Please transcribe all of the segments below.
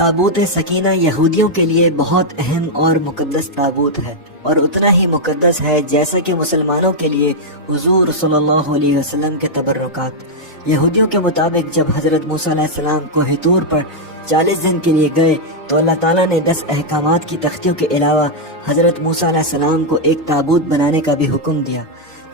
تابوت سکینہ یہودیوں کے لیے بہت اہم اور مقدس تابوت ہے، اور اتنا ہی مقدس ہے جیسا کہ مسلمانوں کے لیے حضور صلی اللہ علیہ وسلم کے تبرکات۔ یہودیوں کے مطابق جب حضرت موسیٰ علیہ السلام کوہ طور پر 40 دن کے لیے گئے تو اللہ تعالیٰ نے 10 احکامات کی تختیوں کے علاوہ حضرت موسیٰ علیہ السلام کو ایک تابوت بنانے کا بھی حکم دیا۔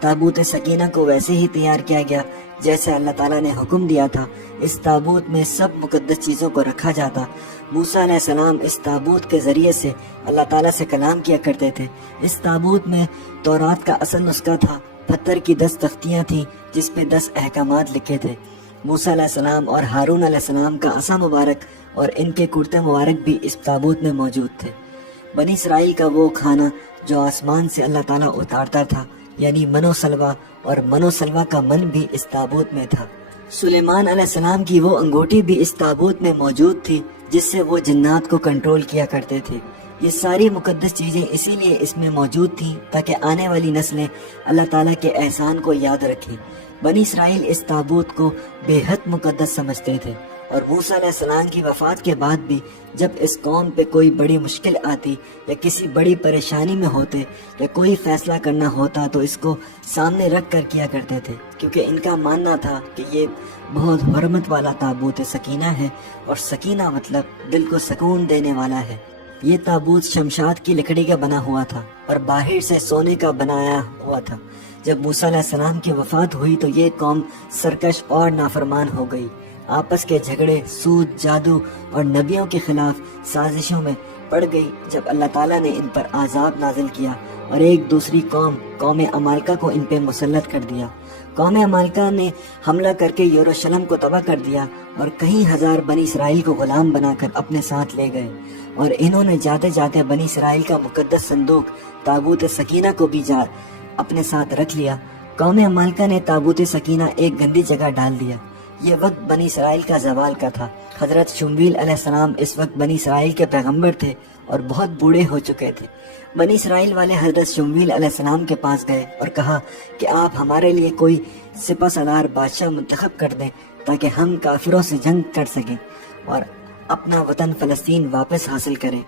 تابوت سکینہ کو ویسے ہی تیار کیا گیا جیسے اللہ تعالیٰ نے حکم دیا تھا۔ اس تابوت میں سب مقدس چیزوں کو رکھا جاتا۔ موسیٰ علیہ السلام اس تابوت کے ذریعے سے اللہ تعالیٰ سے کلام کیا کرتے تھے۔ اس تابوت میں تورات کا اصل نسخہ تھا، پتھر کی 10 تختیاں تھیں جس پہ 10 احکامات لکھے تھے۔ موسیٰ علیہ السلام اور ہارون علیہ السلام کا عصا مبارک اور ان کے کرتے مبارک بھی اس تابوت میں موجود تھے۔ بنی اسرائیل کا وہ کھانا جو آسمان سے اللہ تعالیٰ اتارتا تھا، یعنی من و سلوہ، اور من و سلوہ کا من بھی اس تابوت میں تھا۔ سلیمان علیہ السلام کی وہ انگوٹھی بھی اس تابوت میں موجود تھی جس سے وہ جنات کو کنٹرول کیا کرتے تھے۔ یہ ساری مقدس چیزیں اسی لیے اس میں موجود تھیں تاکہ آنے والی نسلیں اللہ تعالیٰ کے احسان کو یاد رکھیں۔ بنی اسرائیل اس تابوت کو بے حد مقدس سمجھتے تھے، اور موسیٰ علیہ السلام کی وفات کے بعد بھی جب اس قوم پہ کوئی بڑی مشکل آتی یا کسی بڑی پریشانی میں ہوتے یا کوئی فیصلہ کرنا ہوتا تو اس کو سامنے رکھ کر کیا کرتے تھے، کیونکہ ان کا ماننا تھا کہ یہ بہت حرمت والا تابوت سکینہ ہے، اور سکینہ مطلب دل کو سکون دینے والا ہے۔ یہ تابوت شمشاد کی لکڑی کا بنا ہوا تھا اور باہر سے سونے کا بنایا ہوا تھا۔ جب موسیٰ علیہ السلام کی وفات ہوئی تو یہ قوم سرکش اور نافرمان ہو گئی، آپس کے جھگڑے، سود، جادو اور نبیوں کے خلاف سازشوں میں پڑ گئی۔ جب اللہ تعالیٰ نے ان پر عذاب نازل کیا اور ایک دوسری قوم عمالقہ کو ان پہ مسلط کر دیا۔ قوم عمالقہ نے حملہ کر کے یروشلم کو تباہ کر دیا اور کئی ہزار بنی اسرائیل کو غلام بنا کر اپنے ساتھ لے گئے، اور انہوں نے جاتے جاتے بنی اسرائیل کا مقدس صندوق تابوت سکینہ کو بھی اپنے ساتھ رکھ لیا۔ قوم عمالقہ نے تابوت سکینہ ایک گندی جگہ ڈال دیا۔ یہ وقت بنی اسرائیل کا زوال کا تھا۔ حضرت شمویل علیہ السلام اس وقت بنی اسرائیل کے پیغمبر تھے اور بہت بوڑھے ہو چکے تھے۔ بنی اسرائیل والے حضرت شمویل علیہ السلام کے پاس گئے اور کہا کہ آپ ہمارے لیے کوئی سپہ سالار بادشاہ منتخب کر دیں تاکہ ہم کافروں سے جنگ کر سکیں اور اپنا وطن فلسطین واپس حاصل کریں۔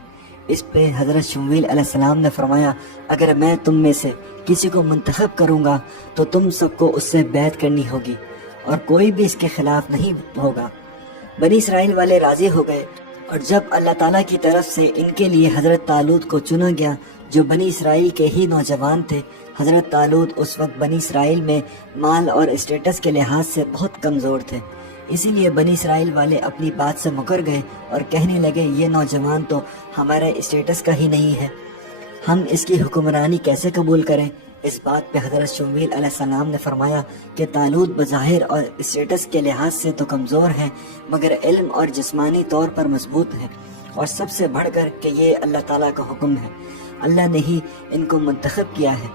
اس پہ حضرت شمویل علیہ السلام نے فرمایا، اگر میں تم میں سے کسی کو منتخب کروں گا تو تم سب کو اس سے بیعت کرنی ہوگی اور کوئی بھی اس کے خلاف نہیں ہوگا۔ بنی اسرائیل والے راضی ہو گئے، اور جب اللہ تعالیٰ کی طرف سے ان کے لیے حضرت طالوت کو چنا گیا جو بنی اسرائیل کے ہی نوجوان تھے۔ حضرت طالوت اس وقت بنی اسرائیل میں مال اور اسٹیٹس کے لحاظ سے بہت کمزور تھے، اسی لیے بنی اسرائیل والے اپنی بات سے مکر گئے اور کہنے لگے، یہ نوجوان تو ہمارے اسٹیٹس کا ہی نہیں ہے، ہم اس کی حکمرانی کیسے قبول کریں؟ اس بات پہ حضرت شمویل علیہ السلام نے فرمایا کہ طالوت بظاہر اور اسٹیٹس کے لحاظ سے تو کمزور ہیں مگر علم اور جسمانی طور پر مضبوط ہے، اور سب سے بڑھ کر کہ یہ اللہ تعالیٰ کا حکم ہے، اللہ نے ہی ان کو منتخب کیا ہے،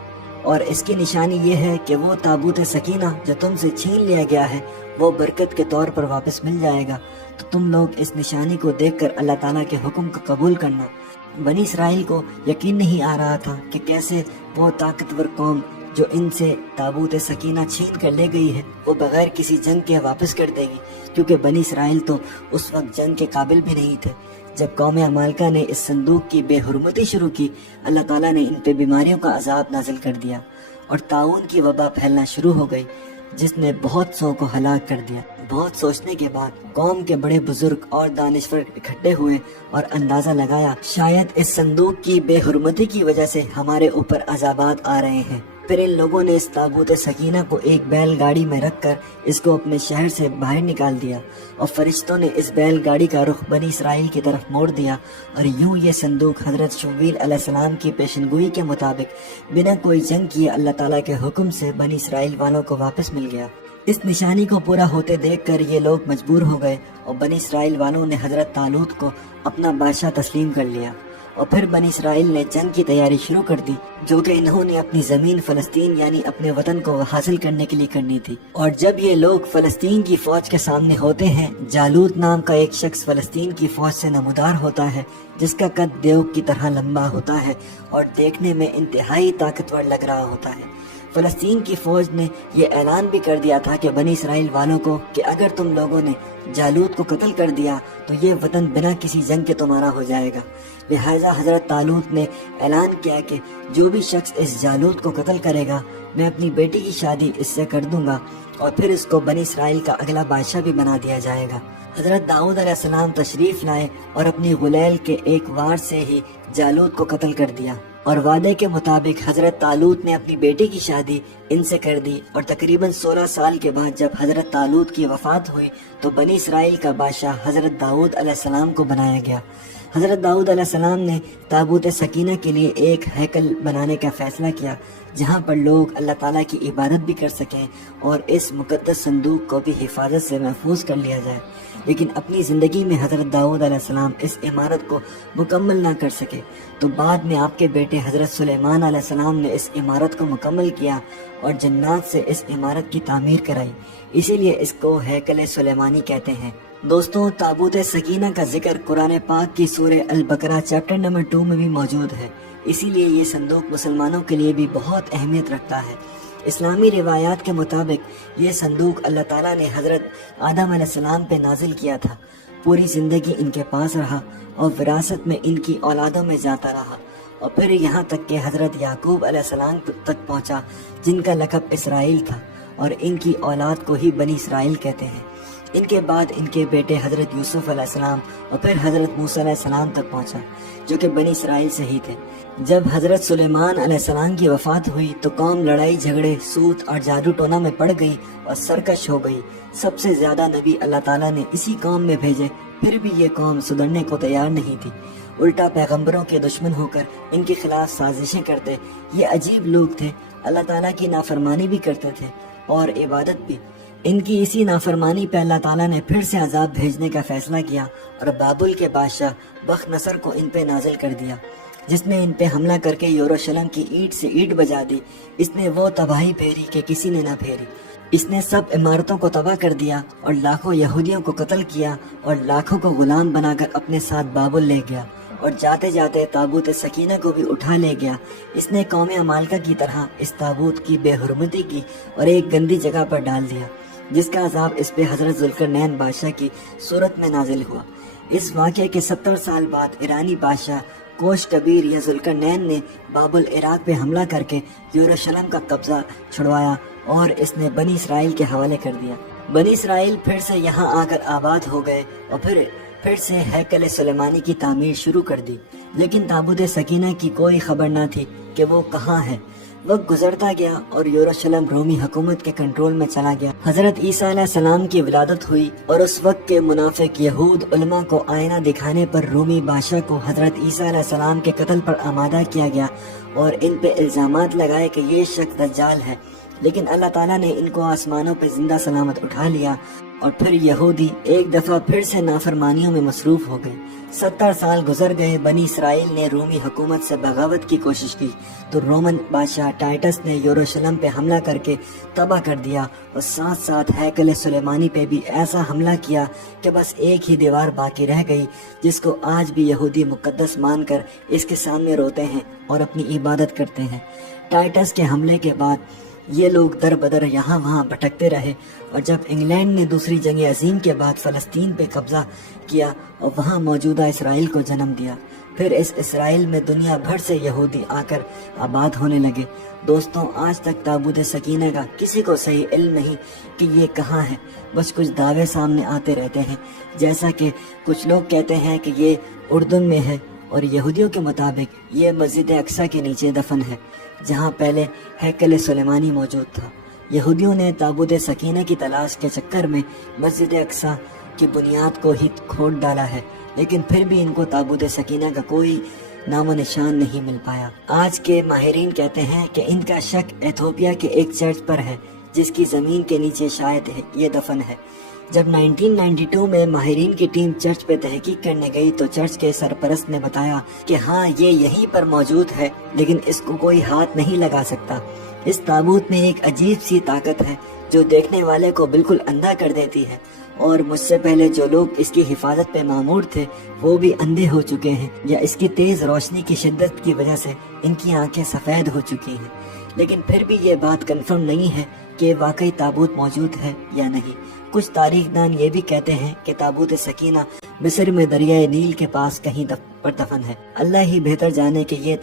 اور اس کی نشانی یہ ہے کہ وہ تابوت سکینہ جو تم سے چھین لیا گیا ہے وہ برکت کے طور پر واپس مل جائے گا، تو تم لوگ اس نشانی کو دیکھ کر اللہ تعالیٰ کے حکم کو قبول کرنا۔ بنی اسرائیل کو یقین نہیں آ رہا تھا کہ کیسے وہ طاقتور قوم جو ان سے تابوت سکینہ چھین کر لے گئی ہے وہ بغیر کسی جنگ کے واپس کر دے گی، کیونکہ بنی اسرائیل تو اس وقت جنگ کے قابل بھی نہیں تھے۔ جب قوم عمالقہ نے اس صندوق کی بے حرمتی شروع کی، اللہ تعالیٰ نے ان پہ بیماریوں کا عذاب نازل کر دیا اور طاعون کی وبا پھیلنا شروع ہو گئی جس نے بہت سو کو ہلاک کر دیا۔ بہت سوچنے کے بعد قوم کے بڑے بزرگ اور دانشور اکٹھے ہوئے اور اندازہ لگایا شاید اس صندوق کی بے حرمتی کی وجہ سے ہمارے اوپر عذابات آ رہے ہیں۔ پھر ان لوگوں نے اس تابوت سکینہ کو ایک بیل گاڑی میں رکھ کر اس کو اپنے شہر سے باہر نکال دیا، اور فرشتوں نے اس بیل گاڑی کا رخ بنی اسرائیل کی طرف موڑ دیا، اور یوں یہ صندوق حضرت شمویل علیہ السلام کی پیشنگوئی کے مطابق بنا کوئی جنگ کیے اللہ تعالیٰ کے حکم سے بنی اسرائیل والوں کو واپس مل گیا۔ اس نشانی کو پورا ہوتے دیکھ کر یہ لوگ مجبور ہو گئے، اور بنی اسرائیل والوں نے حضرت طالوت کو اپنا بادشاہ تسلیم کر لیا، اور پھر بنی اسرائیل نے جنگ کی تیاری شروع کر دی جو کہ انہوں نے اپنی زمین فلسطین یعنی اپنے وطن کو حاصل کرنے کے لیے کرنی تھی۔ اور جب یہ لوگ فلسطین کی فوج کے سامنے ہوتے ہیں، جالوت نام کا ایک شخص فلسطین کی فوج سے نمودار ہوتا ہے جس کا قد دیوک کی طرح لمبا ہوتا ہے اور دیکھنے میں انتہائی طاقتور لگ رہا ہوتا ہے۔ فلسطین کی فوج نے یہ اعلان بھی کر دیا تھا کہ بنی اسرائیل والوں کو کہ اگر تم لوگوں نے جالوت کو قتل کر دیا تو یہ وطن بنا کسی جنگ کے تمہارا ہو جائے گا۔ لہٰذا حضرت طالوت نے اعلان کیا کہ جو بھی شخص اس جالوت کو قتل کرے گا میں اپنی بیٹی کی شادی اس سے کر دوں گا اور پھر اس کو بنی اسرائیل کا اگلا بادشاہ بھی بنا دیا جائے گا۔ حضرت داؤد علیہ السلام تشریف لائے اور اپنی غلیل کے ایک وار سے ہی جالوت کو قتل کر دیا، اور وعدے کے مطابق حضرت طالوت نے اپنی بیٹی کی شادی ان سے کر دی، اور تقریباً 16 سال کے بعد جب حضرت طالوت کی وفات ہوئی تو بنی اسرائیل کا بادشاہ حضرت داؤد علیہ السلام کو بنایا گیا۔ حضرت داؤد علیہ السلام نے تابوت سکینہ کے لیے ایک ہیکل بنانے کا فیصلہ کیا جہاں پر لوگ اللہ تعالیٰ کی عبادت بھی کر سکیں اور اس مقدس صندوق کو بھی حفاظت سے محفوظ کر لیا جائے، لیکن اپنی زندگی میں حضرت داؤد علیہ السلام اس عمارت کو مکمل نہ کر سکے، تو بعد میں آپ کے بیٹے حضرت سلیمان علیہ السلام نے اس عمارت کو مکمل کیا اور جنات سے اس عمارت کی تعمیر کرائی، اسی لیے اس کو ہیکل سلیمانی کہتے ہیں۔ دوستوں، تابوت سکینہ کا ذکر قرآن پاک کی سورہ البقرہ چیپٹر نمبر 2 میں بھی موجود ہے، اسی لیے یہ صندوق مسلمانوں کے لیے بھی بہت اہمیت رکھتا ہے۔ اسلامی روایات کے مطابق یہ صندوق اللہ تعالیٰ نے حضرت آدم علیہ السلام پہ نازل کیا تھا، پوری زندگی ان کے پاس رہا اور وراثت میں ان کی اولادوں میں جاتا رہا، اور پھر یہاں تک کہ حضرت یعقوب علیہ السلام تک پہنچا جن کا لقب اسرائیل تھا، اور ان کی اولاد کو ہی بنی اسرائیل کہتے ہیں۔ ان کے بعد ان کے بیٹے حضرت یوسف علیہ السلام اور پھر حضرت موسیٰ علیہ السلام تک پہنچا جو کہ بنی اسرائیل سے ہی تھے۔ جب حضرت سلیمان علیہ السلام کی وفات ہوئی تو قوم لڑائی جھگڑے، سوت اور جادو ٹونا میں پڑ گئی اور سرکش ہو گئی۔ سب سے زیادہ نبی اللہ تعالیٰ نے اسی قوم میں بھیجے، پھر بھی یہ قوم سدھرنے کو تیار نہیں تھی، الٹا پیغمبروں کے دشمن ہو کر ان کے خلاف سازشیں کرتے۔ یہ عجیب لوگ تھے، اللہ تعالیٰ کی نافرمانی بھی کرتے تھے اور عبادت بھی۔ ان کی اسی نافرمانی پہ اللہ تعالیٰ نے پھر سے عذاب بھیجنے کا فیصلہ کیا اور بابل کے بادشاہ بخت نصر کو ان پہ نازل کر دیا، جس نے ان پہ حملہ کر کے یروشلم کی اینٹ سے اینٹ بجا دی۔ اس نے وہ تباہی پھیری کہ کسی نے نہ پھیری۔ اس نے سب عمارتوں کو تباہ کر دیا اور لاکھوں یہودیوں کو قتل کیا اور لاکھوں کو غلام بنا کر اپنے ساتھ بابل لے گیا، اور جاتے جاتے تابوت سکینہ کو بھی اٹھا لے گیا۔ اس نے قوم عمالقہ کی طرح اس تابوت کی بے حرمتی کی اور ایک گندی جگہ پر ڈال دیا، جس کا عذاب اس پہ حضرت ذوالقرنین بادشاہ کی صورت میں نازل ہوا۔ اس واقعے کے 70 سال بعد ایرانی بادشاہ کوش کبیر یا ذوالقرنین نے بابل عراق پہ حملہ کر کے یروشلم کا قبضہ چھڑوایا اور اس نے بنی اسرائیل کے حوالے کر دیا۔ بنی اسرائیل پھر سے یہاں آ کر آباد ہو گئے اور پھر سے ہیکل سلیمانی کی تعمیر شروع کر دی، لیکن تابوت سکینہ کی کوئی خبر نہ تھی کہ وہ کہاں ہے۔ وقت گزرتا گیا اور یروشلم رومی حکومت کے کنٹرول میں چلا گیا۔ حضرت عیسیٰ علیہ السلام کی ولادت ہوئی اور اس وقت کے منافق یہود علماء کو آئینہ دکھانے پر رومی بادشاہ کو حضرت عیسیٰ علیہ السلام کے قتل پر آمادہ کیا گیا اور ان پہ الزامات لگائے کہ یہ شخص دجال ہے، لیکن اللہ تعالیٰ نے ان کو آسمانوں پہ زندہ سلامت اٹھا لیا، اور پھر یہودی ایک دفعہ پھر سے نافرمانیوں میں مصروف ہو گئے۔ 70 سال گزر گئے، بنی اسرائیل نے رومی حکومت سے بغاوت کی کوشش کی تو رومن بادشاہ ٹائٹس نے یروشلم پہ حملہ کر کے تباہ کر دیا، اور ساتھ ساتھ ہیکل سلیمانی پہ بھی ایسا حملہ کیا کہ بس ایک ہی دیوار باقی رہ گئی، جس کو آج بھی یہودی مقدس مان کر اس کے سامنے روتے ہیں اور اپنی عبادت کرتے ہیں۔ ٹائٹس کے حملے کے بعد یہ لوگ در بدر یہاں وہاں بھٹکتے رہے، اور جب انگلینڈ نے دوسری جنگ عظیم کے بعد فلسطین پہ قبضہ کیا اور وہاں موجودہ اسرائیل کو جنم دیا، پھر اس اسرائیل میں دنیا بھر سے یہودی آ کر آباد ہونے لگے۔ دوستوں، آج تک تابوت سکینہ کا کسی کو صحیح علم نہیں کہ یہ کہاں ہے، بس کچھ دعوے سامنے آتے رہتے ہیں، جیسا کہ کچھ لوگ کہتے ہیں کہ یہ اردن میں ہے، اور یہودیوں کے مطابق یہ مسجد اقصی کے نیچے دفن ہے جہاں پہلے ہیکل سلیمانی موجود تھا۔ یہودیوں نے تابوت سکینہ کی تلاش کے چکر میں مسجد اقصی کی بنیاد کو ہی کھود ڈالا ہے، لیکن پھر بھی ان کو تابوت سکینہ کا کوئی نام و نشان نہیں مل پایا۔ آج کے ماہرین کہتے ہیں کہ ان کا شک ایتھوپیا کے ایک چرچ پر ہے جس کی زمین کے نیچے شاید یہ دفن ہے۔ جب 1992 میں ماہرین کی ٹیم چرچ پہ تحقیق کرنے گئی تو چرچ کے سرپرست نے بتایا کہ ہاں یہ یہیں پر موجود ہے، لیکن اس کو کوئی ہاتھ نہیں لگا سکتا۔ اس تابوت میں ایک عجیب سی طاقت ہے جو دیکھنے والے کو بالکل اندھا کر دیتی ہے، اور مجھ سے پہلے جو لوگ اس کی حفاظت پہ مامور تھے وہ بھی اندھے ہو چکے ہیں، یا اس کی تیز روشنی کی شدت کی وجہ سے ان کی آنکھیں سفید ہو چکی ہیں۔ لیکن پھر بھی یہ بات کنفرم نہیں ہے کہ واقعی تابوت موجود ہے یا نہیں۔ کچھ تاریخ دان یہ بھی کہتے ہیں کہ تابوت سکینہ مصر میں دریائے نیل کے پاس کہیں پر دفن ہے۔ اللہ ہی بہتر جانے کہ یہ